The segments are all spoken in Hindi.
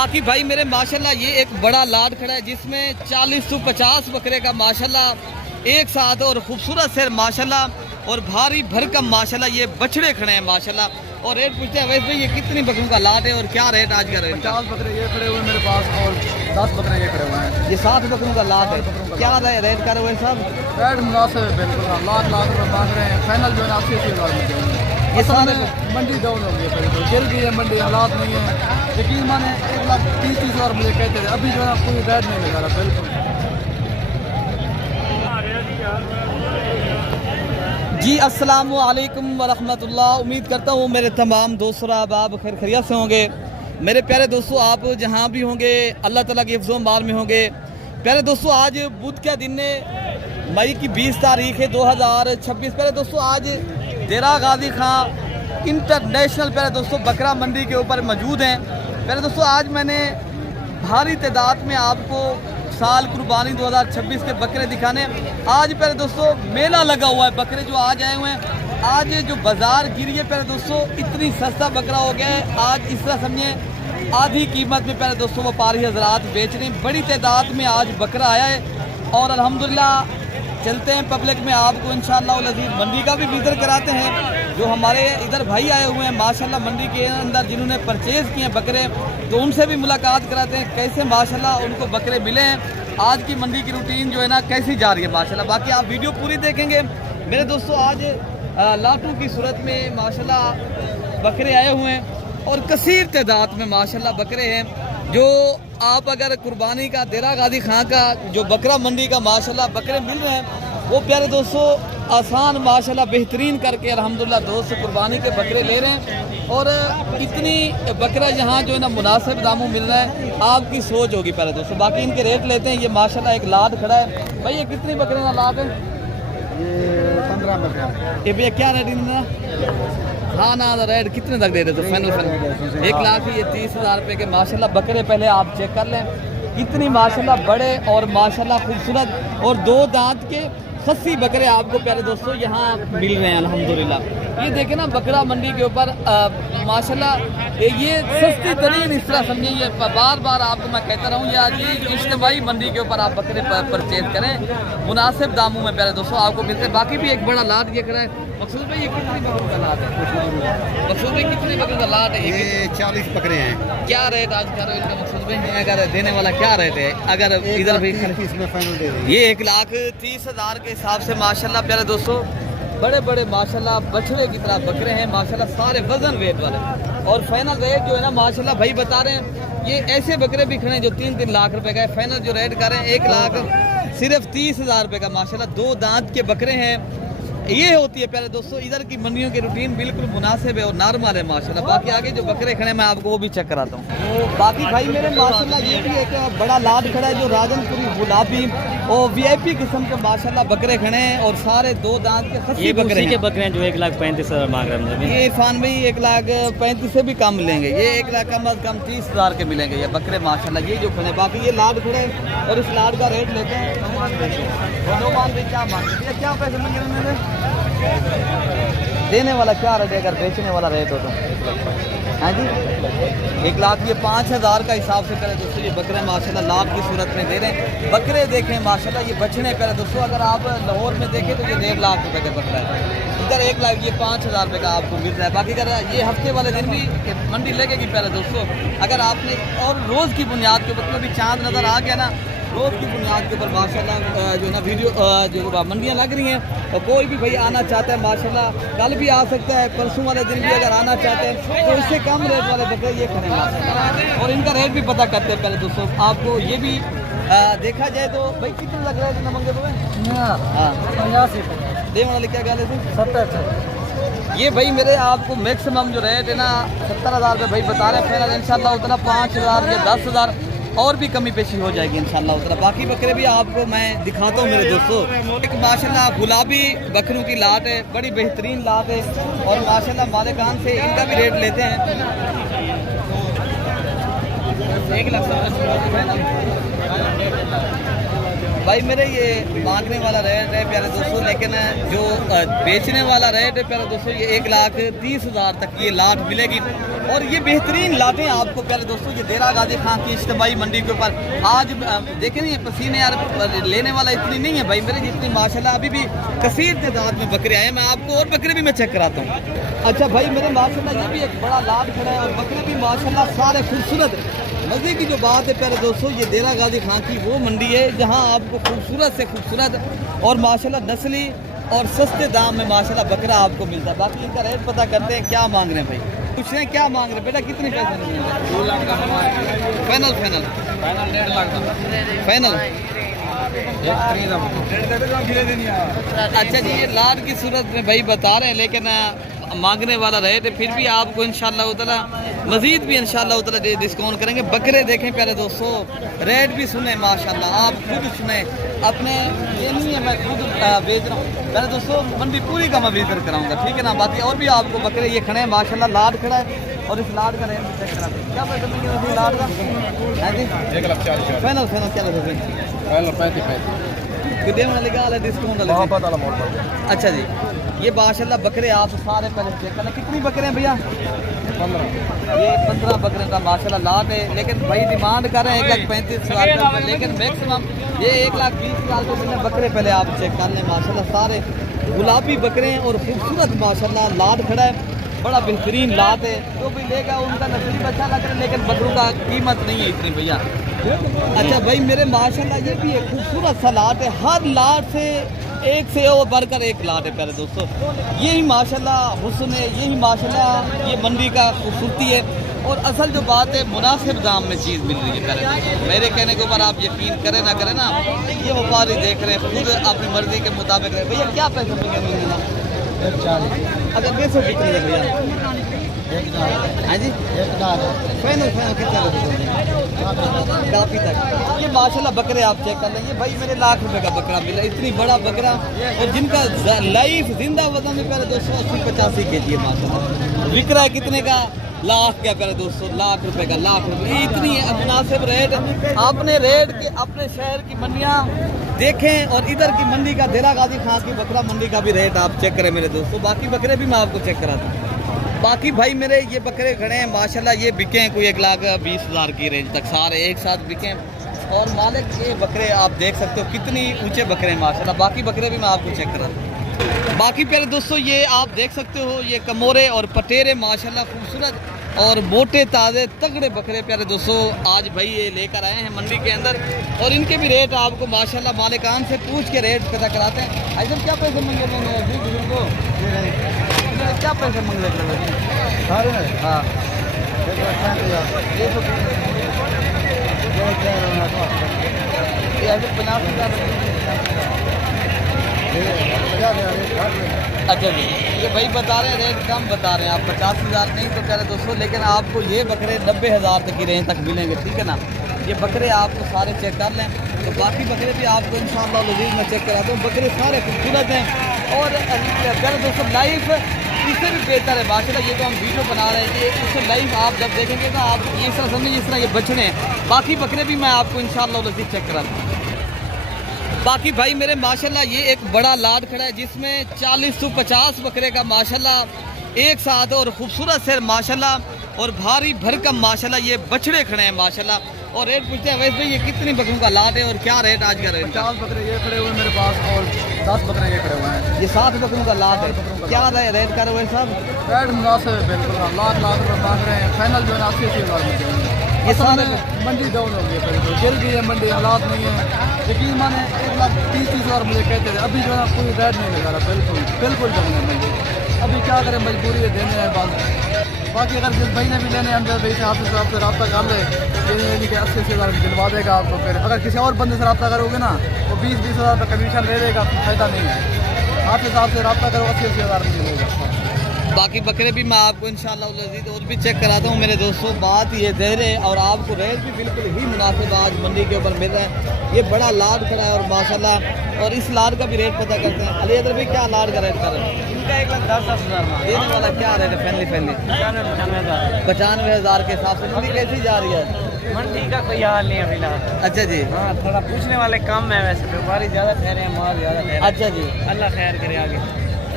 बाकी भाई मेरे माशाल्लाह ये एक बड़ा लाड खड़ा है जिसमें 40 से 50 बकरे का माशाल्लाह एक साथ और खूबसूरत से माशाल्लाह और भारी भरकम माशाल्लाह ये बछड़े खड़े हैं माशाल्लाह। और रेट पूछते हैं वैसे भाई ये कितनी बकरों का लाड है और क्या रेट आज का रेट? 50 बकरे ये खड़े हुए मेरे पास और 10 बकरे ये खड़े हुए हैं। ये 7 बकरों का लाड है, क्या रेट कर रहे हैं साहब? रेट मुनासिब है बिल्कुल, लाख रुपये मांग रहे हैं। फाइनल जो है 80 हज़ार में देंगे। ये सारे मंडी डाउन हो गई है, गिर गई है मंडी, हालात नहीं है। यकीन माने 1,30,000 हज़ार मुझे कहते थे, अभी जो है कोई रेट नहीं लगा रहा बिल्कुल। जी अस्सलामु अलैकुम वरहमतुल्लाह। उम्मीद करता हूँ मेरे तमाम दोस्तों आप खैर खैरियत से होंगे। मेरे प्यारे दोस्तों आप जहाँ भी होंगे अल्लाह ताला की हिफ्ज़ अमान में होंगे। प्यारे दोस्तों आज बुध का दिन है, मई की 20 तारीख है 2026। प्यारे दोस्तों आज देरा गाजी खां इंटरनेशनल प्यारे दोस्तों बकरा मंडी के ऊपर मौजूद हैं। प्यारे दोस्तों आज मैंने भारी तादाद में आपको साल कुर्बानी 2026 के बकरे दिखाने। आज प्यारे दोस्तों मेला लगा हुआ है, बकरे जो आज आए हुए हैं। आज जो बाजार गिरी है प्यारे दोस्तों, इतनी सस्ता बकरा हो गया है। आज इस तरह समझे आधी कीमत में प्यारे दोस्तों व्यापारी हजरात बेच रहे हैं। बड़ी तादाद में आज बकरा आया है और अल्हम्दुलिल्लाह चलते हैं पब्लिक में आपको इंशाअल्लाह अज़ीज़ मंडी का भी विज़िट कराते हैं। जो हमारे इधर भाई आए हुए हैं माशाल्लाह मंडी के अंदर जिन्होंने परचेज़ किए हैं बकरे, तो उनसे भी मुलाकात कराते हैं कैसे माशाल्लाह उनको बकरे मिले हैं। आज की मंडी की रूटीन जो है ना कैसी जा रही है माशाल्लाह। बाकी आप वीडियो पूरी देखेंगे मेरे दोस्तों। आज लाटू की सूरत में माशाल्लाह बकरे आए हुए हैं और कसीर तादाद में माशाल्लाह बकरे हैं। जो आप अगर कुर्बानी का देरा गाजी खां का जो बकरा मंडी का माशाल्लाह बकरे मिल रहे हैं वो प्यारे दोस्तों आसान माशाल्लाह बेहतरीन करके अल्हम्दुलिल्लाह दोस्त कुर्बानी के बकरे ले रहे हैं। और इतनी बकरा यहाँ जो है ना मुनासिब दामों मिल रहा है, आपकी सोच होगी प्यारे दोस्तों। बाकी इनके रेट लेते हैं। ये माशाल्लाह एक लाद खड़ा है भाई, ये कितनी बकरे का लाद है? ये 15 बकरे। ये भैया क्या रेट इनका? हाँ ना रेट कितने तक दे रहे थे? फाइनल 1 लाख ये 30,000 रुपये के माशाल्लाह बकरे पहले आप चेक कर लें। इतनी माशाल्लाह बड़े और माशाल्लाह खूबसूरत और 2 दांत के खस्सी बकरे आपको प्यारे दोस्तों यहाँ मिल रहे हैं अल्हम्दुलिल्लाह। ये देखें ना बकरा मंडी के ऊपर माशाल्लाह ये सस्ती तरीन इस तरह समझिए। ये बार बार आपको मैं कहता रहूँ यार ये इज्तिमाई मंडी के ऊपर आप बकरे परचेज करें मुनासिब दामों में प्यारे दोस्तों आपको मिलते हैं। बाकी भी एक बड़ा लाट ये करा है। मकसूद भाई ये कितनी बकरों का लाट है? मकसूद भाई कितनी बकरों का लाट है? ये 40 बकरे हैं। क्या रेट आज करो इनका मकसूद भाई? अगर देने वाला क्या रेट है? अगर इधर भी ये 1,30,000 के हिसाब से माशाल्लाह प्यारे दोस्तों बड़े बड़े माशाल्लाह बछड़े की तरह बकरे हैं माशाल्लाह, सारे वजन वेट वाले। और फाइनल रेट जो है ना माशाल्लाह भाई बता रहे हैं ये ऐसे बकरे भी खड़े हैं जो 3-3 लाख रुपए का है। फाइनल जो रेट कर रहे हैं 1,00,000 सिर्फ 30,000 रुपये का माशाल्लाह 2 दांत के बकरे हैं। ये होती है प्यारे दोस्तों इधर की मंडियों की रूटीन, बिल्कुल मुनासिब है और नॉर्मल है माशाल्लाह। बाकी आगे जो बकरे खड़े मैं आपको वो भी चेक कराता हूँ। बाकी भाई मेरे माशाल्लाह ये भी एक बड़ा लाड खड़ा है जो राजनपुरी गुलाबी और VIP किस्म के माशाल्लाह बकरे खड़े हैं और सारे 2 दांत के खस्सी बकरे हैं। बकरे हैं जो 1,35,000 मांग रहे हैं। ये इरफान भाई 1,35,000 से भी कम मिलेंगे। ये 1 लाख कम अज कम 30,000 के मिलेंगे ये बकरे माशाल्लाह। ये जो खड़े बाकी ये लाड खड़े हैं और इस लाड का रेट लेते हैं नौमान भाई क्या मांगे, क्या पैसे मांगे उन्होंने? देने वाला क्या रेट है अगर बेचने वाला रेट हो तो? हाँ जी 1 लाख ये 5,000 का हिसाब से करें दोस्तों। ये बकरे माशाल्लाह लाभ की सूरत में दे रहे हैं। बकरे देखें माशाल्लाह ये बछड़े करें दोस्तों। अगर आप लाहौर में देखें तो ये 1.5 लाख रुपए का बकरा है, इधर 1 लाख ये 5,000 रुपये का आपको मिल रहा है। बाकी अगर ये हफ्ते वाले दिन भी मंडी लगेगी प्यारे दोस्तों। अगर आपने और रोज़ की बुनियाद के ऊपर भी चाँद नज़र आ गया ना, रोज़ की बुनियाद के ऊपर माशाल्लाह जो है ना वीडियो जो मंडियाँ लग रही हैं और कोई भी भाई आना चाहता है माशाल्लाह कल भी आ सकता है, परसों वाले दिन भी अगर आना चाहते हैं तो इससे कम रेट वाले बकरे ये खड़े माशाल्लाह। और इनका रेट भी पता करते हैं पहले दोस्तों आपको। ये भी देखा जाए तो भाई कितने लग रहा है इतना मंगे हुए? हाँ 85 दे वाले क्या कहते थे? 70। ये भाई मेरे आपको मैक्सिमम जो रेट है ना 70,000 रुपये भाई बता रहे हैं। फिर इंशाल्लाह उतना 5,000 या 10,000 और भी कमी पेशी हो जाएगी इंशाल्लाह उतना। बाकी बकरे भी आपको मैं दिखाता हूँ मेरे दोस्तों। एक माशाल्लाह गुलाबी बकरों की लाट है, बड़ी बेहतरीन लाट है और माशाल्लाह मालिकान से इनका भी रेट लेते हैं। 1 लाख भाई मेरे ये मांगने वाला रेट है प्यारे दोस्तों, लेकिन जो बेचने वाला रेट है प्यारे दोस्तों ये 1,30,000 तक ये लाट मिलेगी। और ये बेहतरीन लाटें आपको प्यारे दोस्तों ये देरा गाजी खान की इज्तिमाई मंडी के ऊपर आज देखें नहीं पसीने यार लेने वाला इतनी नहीं है भाई मेरे जितनी माशाल्लाह अभी भी कसीर तादाद में बकरे आए। मैं आपको और बकरे भी मैं चेक कराता हूँ। अच्छा भाई मेरे माशाल्लाह ये भी एक बड़ा लाट खड़ा है और बकरे भी माशाल्लाह सारे खूबसूरत। मज़े की जो बात है प्यारे दोस्तों ये देरा गाजी खान की वो मंडी है जहाँ आपको खूबसूरत से खूबसूरत और माशाल्लाह नस्ली और सस्ते दाम में माशाल्लाह बकरा आपको मिलता है। बाकी इनका रेट पता करते हैं क्या मांग रहे हैं भाई, पूछ रहे हैं क्या मांग रहे हैं बेटा, कितने पैसे मिल रहे हैं? 2 लाख का फाइनल फाइनल फाइनल 1.5 लाख का फाइनल। अच्छा जी ये लाट की सूरत में भाई बता रहे हैं, लेकिन मांगने वाला रेट है फिर भी आपको इंशाल्लाह ताला मज़ीद भी इंशाल्लाह ताला डिस्काउंट करेंगे। बकरे देखें प्यारे दोस्तों, रेट भी सुने माशाल्लाह, आप खुद सुने अपने, ये नहीं है मैं खुद बेच रहा हूँ प्यारे दोस्तों, मंडी पूरी का मैं विजिट कराऊंगा, ठीक है ना। बाकी और भी आपको बकरे ये खड़े हैं माशाल्लाह, लाट खड़ा है और इस लाट का रेट भी चेक करा क्या पैसे मिलेंगे लाट का? 1,40,000 फाइनल फाइनल क्या लगेगा? फाइनल 35 कितने में लगा वाला डिस्काउंट वाला? अच्छा जी ये माशाल्लाह बकरे आप सारे पहले चेक करना। कितनी बकरे हैं भैया? 15 ये 15 बकरे का माशाल्लाह लाट है, लेकिन भाई डिमांड कर रहे हैं 1,35,000 रुपये, लेकिन मैक्सिमम ये 1,20,000 रुपये में बकरे पहले आप चेक कर लें। माशाल्लाह सारे गुलाबी बकरे हैं और खूबसूरत माशाल्लाह लाट खड़ा है, बड़ा बेहतरीन लाट है। जो भी लेगा उनका नसीब अच्छा लग रहा है, लेकिन बकरों का कीमत नहीं है इतनी भैया। अच्छा भाई मेरे माशाल्लाह ये भी एक खूबसूरत सा लाट है, हर लाट से एक से और बढ़कर एक लाट है प्यारे दोस्तों। यही माशाल्लाह हुस्न है, यही माशाल्लाह ये मंडी का खूबसूरती है। और असल जो बात है मुनासिब दाम में चीज़ मिल रही है प्यारे दोस्तों। मेरे कहने के ऊपर आप यकीन करें ना करें ना, ये व्यापारी देख रहे हैं खुद अपनी मर्जी के मुताबिक रहे। भैया क्या पैसे मिलेंगे? 1,40 अगर 200 कितनी है भैया? हाँ जी फाइनल फाइनल कितना काफ़ी तक। ये माशाल्लाह बकरे आप चेक कर लेंगे भाई, मेरे लाख रुपए का बकरा मिला, इतनी बड़ा बकरा और जिनका लाइफ जिंदा वजन में प्यारे दोस्तों 80-85 kg है माशाल्लाह। बिक रहा है कितने का? लाख क्या प्यारे दोस्तों, लाख रुपए का, लाख रुपए इतनी मुनासिब रेट। आपने रेट के अपने शहर की मंडियाँ देखें और इधर की मंडी का देरा गाजी खान की बकरा मंडी का भी रेट आप चेक करें मेरे दोस्तों। बाकी बकरे भी मैं आपको चेक कराता हूँ। बाकी भाई मेरे ये बकरे खड़े हैं माशाल्लाह, ये बिके हैं कोई 1,20,000 की रेंज तक, सारे एक साथ बिके हैं। और मालिक ये बकरे आप देख सकते हो कितनी ऊंचे बकरे हैं माशाल्लाह। बाकी बकरे भी मैं आपको चेक कराता हूँ। बाकी प्यारे दोस्तों ये आप देख सकते हो ये कमोरे और पटेरे माशाल्लाह खूबसूरत और मोटे ताज़े तगड़े बकरे प्यारे दोस्तों आज भाई ये लेकर आए हैं मंडी के अंदर। और इनके भी रेट आपको माशाल्लाह मालिकान से पूछ के रेट पता कराते हैं। ऐसे क्या पैसे मंगे बुजुर्गों, क्या पैसे मंग रहे हैं? हाँ ये 50,000। अच्छा जी ये भाई बता रहे हैं रेट कम बता रहे हैं आप, 50,000 नहीं तो कह रहे दोस्तों, लेकिन आपको ये बकरे 90,000 तक की रेंज तक मिलेंगे, ठीक है ना। ये बकरे आपको सारे चेक कर लें, तो बाकी बकरे भी आपको इंशाअल्लाह लजीज में चेक कराता हूँ। बकरे सारे खूबसूरत हैं और प्यारे दोस्तों लाइफ इससे भी बेहतर है माशाल्लाह। ये तो हम वीडियो बना रहे हैं, ये इससे लाइव आप जब देखेंगे ना आप ये इस तरह समझिए इस तरह ये बछड़े हैं। बाकी बकरे भी मैं आपको इंशाअल्लाह लजीज चेक कराता हूँ। बाकी भाई मेरे माशाल्लाह ये एक बड़ा लाट खड़ा है जिसमें 40 से 50 बकरे का माशाल्लाह एक साथ और खूबसूरत से माशाल्लाह और भारी भरकम माशाल्लाह ये बछड़े खड़े हैं माशाल्लाह। और रेट पूछते हैं वैसे भाई ये कितनी बकरों का लाट है और क्या रेट आज का रेट? 50 बकरे ये खड़े हुए मेरे पास और 10 बकरे ये खड़े हुए हैं। ये 7 बकरों का लाट है, क्या रेट कर रहे हैं साहब? रेट मुनासिब है बिल्कुल, लाख रुपये मांग रहे हैं। फाइनल जो है 80,000 में देंगे। ये सारे मंडी डाउन हो गई है बिल्कुल, गिर गई है मंडी, हालात नहीं है। यकीन माने 1,30,000 मुझे कहते थे, अभी जो है कोई रेट नहीं लगा रहा, बिल्कुल डाउन है मंडी। अभी क्या करें, मजबूरी है देने हैं बस। बाकी अगर जिस भाई ने भी लेने हम भाई से आपसे रब्ता कर ले, ये कि 80,000 दिलवा देगा आपको। फिर अगर किसी और बंदे से रब्ता करोगे ना वो 20,000 का कमीशन ले देगा, फायदा नहीं है। आपके हिसाब से रब्ता करो 80,000 में मिलेगा। बाकी बकरे भी मैं आपको इंशाअल्लाह लजीज और भी चेक कराता हूँ मेरे दोस्तों। बात ये दे है और आपको रेट भी बिल्कुल ही मुनासिब आज मंडी के ऊपर मिल रहा है। ये बड़ा लाट खड़ा है और माशाल्लाह, और इस लाट का भी रेट पता करते हैं। अली इधर भी क्या लाट का रेट कर रहे हैं? इनका 1,10,000 में देने वाला क्या रेट है? फैमिली 95,000 के हिसाब से मंडी कैसी जा रही है? मंडी का कोई हाल नहीं है फिलहाल। अच्छा जी, हाँ थोड़ा पूछने वाले कम है, वैसे व्यापारी ज़्यादा ठहरे हैं, माल ज़्यादा ठहरे। अच्छा जी, अल्लाह खैर करे आगे।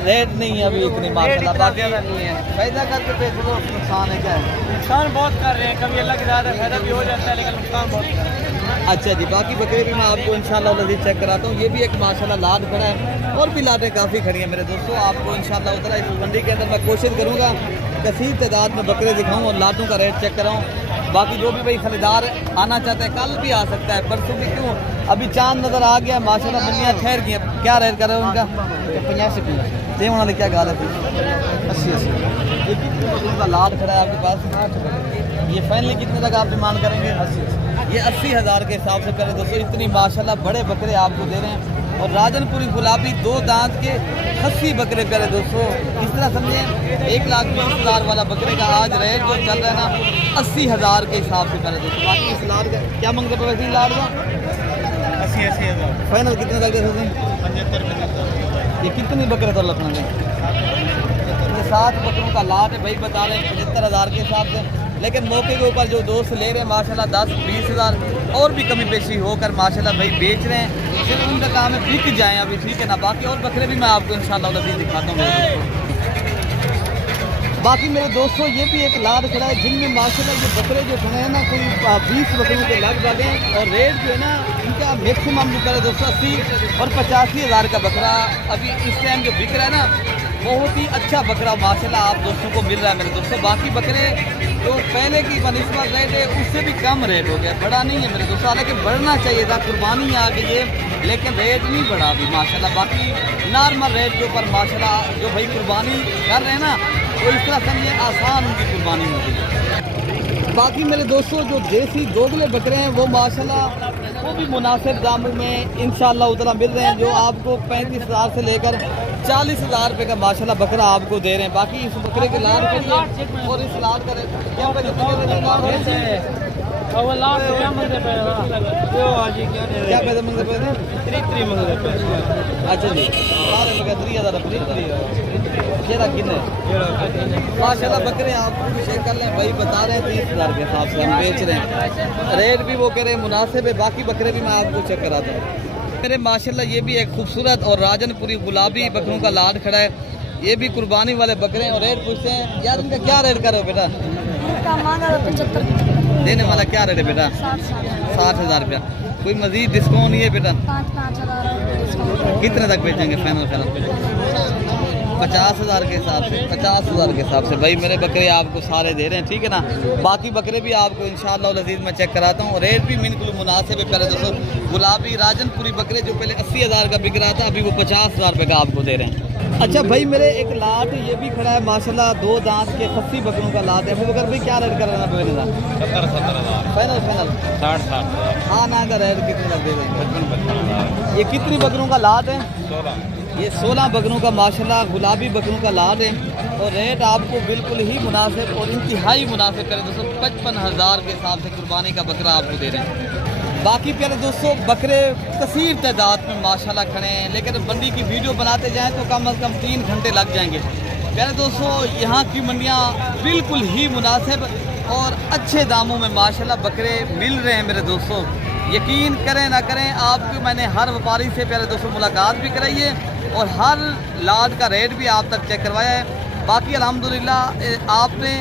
रेट नहीं है अभी इतनी रेट माशाल्लाह, इतना बाकी ज़्यादा नहीं है। पैदा करके बेच लो, नुकसान है क्या है? नुकसान बहुत कर रहे हैं, कभी अल्लाह की ज़्यादा फायदा भी हो जाता है, लेकिन नुकसान बहुत कर रहे हैं। अच्छा जी, बाकी बकरे भी मैं आपको इंशाल्लाह लजीज चेक कराता हूँ। ये भी एक माशाल्लाह लाट खड़ा है और भी लाटें काफ़ी खड़ी हैं मेरे दोस्तों। आपको इंशाल्लाह उधर इस मंडी के अंदर मैं कोशिश करूँगा कसीर तादाद में बकरे दिखाऊँ और लाटों का रेट चेक कराऊँ। बाकी जो भी भाई खरीदार आना चाहते हैं कल भी आ सकता है, परसों भी क्यों, अभी चांद नज़र आ गया माशाल्लाह, मंडियाँ ठहर गई हैं। क्या रेट कर रहे हो उनका? 50 से होना क्या गाल है? 80। ये कितने बकरों का लाट खड़ा है आपके पास? ये फाइनली कितने तक आप डिमांड करेंगे? 80। ये 80,000 के हिसाब से पहले दोस्तों इतनी माशाल्लाह बड़े बकरे आपको दे रहे हैं। और राजनपुरी गुलाबी 2 दांत के 80 बकरे प्यारे दोस्तों, इस तरह समझे 1,20,000 वाला बकरे का आज रेट जो चल रहा है ना 80,000 के हिसाब से प्यारे दोस्तों। बाकी इस लाट का क्या मांग रहे वैसे लाट का? 80,000 फाइनल कितने तक दे सकते हैं? 75। ये कितनी बकरे तो लखनऊ में? ये 7 बकरों का लाट है भाई, बता रहे हैं 75,000 के हिसाब से। लेकिन मौके के ऊपर जो दोस्त ले रहे हैं माशाल्लाह 10-20,000 और भी कमी पेशी होकर माशाल्लाह भाई बेच रहे हैं। सिर्फ उनका काम है बिक जाएं अभी, ठीक है ना। बाकी और बकरे भी मैं आपको इंशाल्लाह नज़ीर दिखाता हूँ मेरे दोस्तों। बाकी मेरे दोस्तों ये भी एक लाट खड़ा है जिनमें माशाल्लाह ये बकरे जो खड़े हैं ना कोई 20 बकरों के लगभग हैं। और रेट जो है ना इनका मैक्सिमम जो करे दोस्तों 80 और 85,000 का बकरा अभी इस टाइम जो बिक रहा है ना, बहुत ही अच्छा बकरा माशाल्लाह आप दोस्तों को मिल रहा है मेरे दोस्तों। बाकी बकरे जो पहले की बनिस्बत रेट है उससे भी कम रेट हो गया, बढ़ा नहीं है मेरे दोस्तों। हालांकि बढ़ना चाहिए था, कुर्बानी आ गई है लेकिन रेट नहीं बढ़ा अभी माशाल्लाह। बाकी नॉर्मल रेट के ऊपर माशाल्लाह जो भाई कुर्बानी कर रहे हैं ना वो इस तरह समझिए आसान उनकी कुर्बानी होती है। बाकी मेरे दोस्तों जो देसी दोगले बकरे हैं वो माशाल्लाह वो भी मुनासिब दामों में इंशाल्लाह उतना मिल रहे हैं, जो आपको 35,000 से लेकर 40,000 रुपये का माशाल्लाह बकरा आपको दे रहे हैं। बाकी इस बकरे के लाट करिए और इस लाट का क्या पैसे मंगते पैसे? 3 मंगते पैसे। अच्छा जी, सारे बकरे 3,000 कितने माशाल्लाह बकरे आप चेक कर लें भाई, बता रहे हैं 30,000 के हिसाब से हम बेच रहे हैं। रेट भी वो कह रहे हैं मुनासिब है। बाकी बकरे भी मैं आपको चेक कराता हूँ मेरे माशाल्लाह। ये भी एक खूबसूरत और राजनपुरी गुलाबी बकरों का लाट खड़ा है, ये भी कुर्बानी वाले बकरे हैं। और रेट पूछते हैं यार इनका क्या रेट करो बेटा? देने वाला क्या रेट है बेटा? 60,000 रुपया। कोई मजीद डिस्काउंट नहीं है बेटा? 5,000 कितने तक बेचेंगे फाइनल? 50,000 के हिसाब से, 50,000 के हिसाब से भाई मेरे बकरे आपको सारे दे रहे हैं, ठीक है ना। बाकी बकरे भी आपको इंशाल्लाह लजीज में चेक कराता हूँ। रेट भी बिल्कुल मुनासिब है पहले दोस्तों। गुलाबी राजनपुरी बकरे जो पहले 80,000 का बिक रहा था अभी वो 50,000 रुपये का आपको दे रहे हैं। अच्छा भाई मेरे एक लाट ये भी खड़ा है माशाल्लाह 2 दांत के 80 बकरों का लाट है। वो बकर भाई क्या रेट कर रहे हैं? 70,000 फाइनल फाइनल 60,000। हाँ ना का रेट कितने तक दे देंगे? ये कितनी बकरों का लाट है? 16। ये 16 बकरों का माशाल्लाह गुलाबी बकरों का लाट है। और रेट आपको बिल्कुल ही मुनासिब और इंतहाई मुनासिब करें दोस्तों, 55,000 के हिसाब से कुर्बानी का बकरा आपको दे रहे हैं। बाकी प्यारे दोस्तों बकरे कसीर तादाद में माशाल्लाह खड़े हैं, लेकिन मंडी की वीडियो बनाते जाएं तो कम से कम 3 घंटे लग जाएंगे। प्यारे दोस्तों यहाँ की मंडियाँ बिल्कुल ही मुनासिब और अच्छे दामों में माशाल्लाह बकरे मिल रहे हैं मेरे दोस्तों। यकीन करें ना करें, आपको मैंने हर व्यापारी से प्यारे दोस्तों मुलाकात भी कराई है और हर लाट का रेट भी आप तक चेक करवाया है। बाकी अल्हम्दुलिल्लाह आपने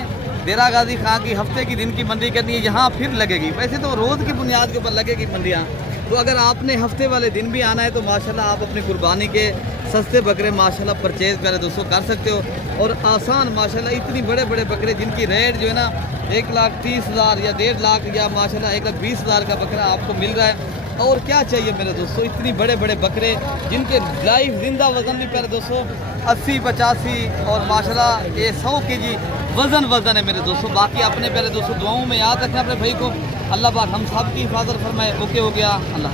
डेरा गाजी खां की हफ्ते की दिन की मंडी करनी है, यहाँ फिर लगेगी। वैसे तो रोज़ की बुनियाद के ऊपर लगेगी मंडियाँ, तो अगर आपने हफ्ते वाले दिन भी आना है तो माशाल्लाह आप अपनी कुर्बानी के सस्ते बकरे माशाल्लाह परचेज़ प्यारे दोस्तों कर सकते हो। और आसान माशाल्लाह इतनी बड़े बड़े बकरे जिनकी रेट जो है ना 1,30,000 या 1.5 लाख या माशाल्लाह 1,20,000 का बकरा आपको मिल रहा है। और क्या चाहिए मेरे दोस्तों, इतनी बड़े बड़े बकरे जिनके लाइव जिंदा वज़न भी प्यारे दोस्तों 80-85 और माशाल्लाह ये 100 kg वज़न है मेरे दोस्तों। बाकी अपने प्यारे दोस्तों दुआओं में याद रखना अपने भाई को। अल्लाह पाक हम सब की हिफाजत फरमाए। ओके हो गया, अल्लाह।